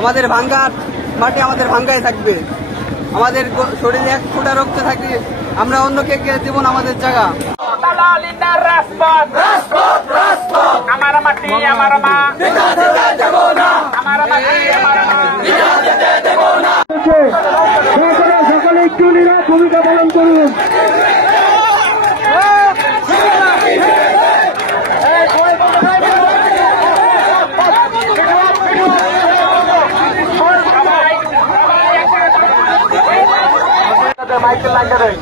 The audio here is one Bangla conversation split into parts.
আমাদের ভাঙ্গার মাটি আমাদের ভাঙ্গায় থাকবে। আমাদের শরীরে এক ফোঁটা রক্ত থাকবে, আমরা অন্যকে দেব না আমাদের জায়গা। আমার মাটি আমার মা, সকলে একটু ভূমিকা পালন করুন। মাইকেল লাগা দেয়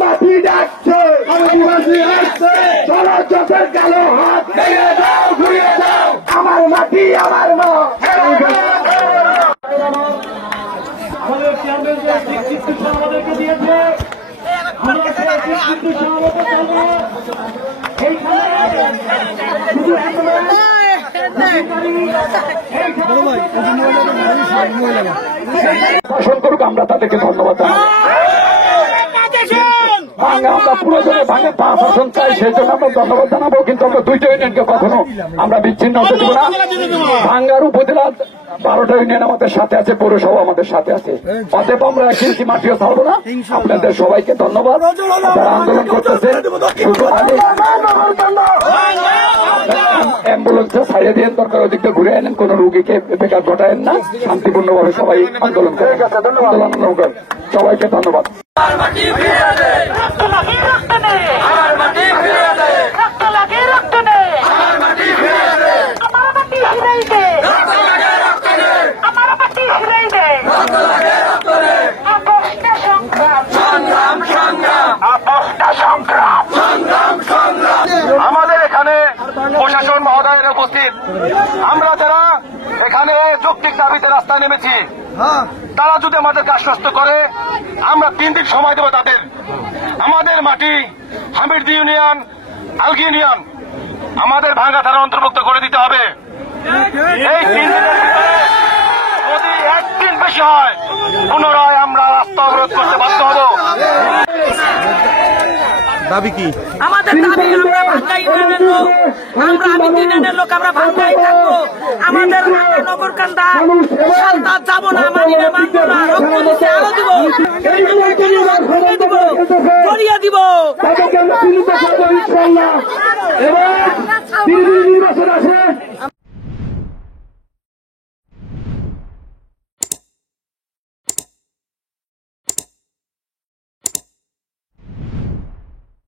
মাটি ডাকছে, আদিবাসী আসছে, চলো চোখের কালো হাত ভেঙে দাও, ঘুরিয়ে দাও, আমার মাটি আমার মা। আমাদের কেন্দ্রের যে শিক্ষা আমাদেরকে দিয়েছে, আমরা সেই শিক্ষা আমাদের শাসন করুক, আমরা তাদেরকে ধন্যবাদ জানাই। আমরা পুরোজনে ভাঙে শাসন চাই, সেই জন্য আমরা ধন্যবাদ জানাবো, কিন্তু আমরা দুইটা ইউনিয়নকে কখনো আমরা বিচ্ছিন্ন হতে দেব না। ভাঙ্গার উপজেলা 12টা ইউনিয়ন আমাদের সাথে আছে, পৌরসভা আমাদের সাথে আছে, অতএব আমরা এক ইঞ্চি মাটিও ছাড়বো না। আপনাদের সবাইকে ধন্যবাদ যারা আন্দোলন করতেছেন। শুধু অ্যাম্বুলেন্সে ছাড়িয়ে দিয়ে দরকার ওদিকটা ঘুরে আনেন, কোন রুগীকে বেকার ঘটায়েন না, শান্তিপূর্ণভাবে সবাই আন্দোলন করেন। সবাইকে ধন্যবাদ। আমাদের এখানে প্রশাসন মহোদয়ের উপস্থিত, আমরা যারা এখানে যৌক্তিক দাবিতে রাস্তায় নেমেছি, তারা যদি আমাদেরকে আশ্বস্ত করে আমরা 3 দিন সময় দেব তাদের। আমাদের মাটি হামিরদি ইউনিয়ন, আলগি ইউনিয়ন আমাদের ভাঙ্গা থানা অন্তর্ভুক্ত করে দিতে হবে। এই 3 দিনের ভিতরে যদি 1 দিন বেশি হয়, পুনরায় আমরা রাস্তা অবরোধ করতে বাধ্য হব। দাবি কি? আমাদের দাবি আমরা ভাঙ্গা ইউনিয়নের লোক, আমরা হামিরদি ইউনিয়নের লোক, আমরা ভাঙ্গাই থাকবো। আমাদের নগরকান্দা সালতা যাব না, মানি না, মানবো না, রক্ত দিতে আলো দিব, জড়িয়ে দিব। নির্বাচন আছে,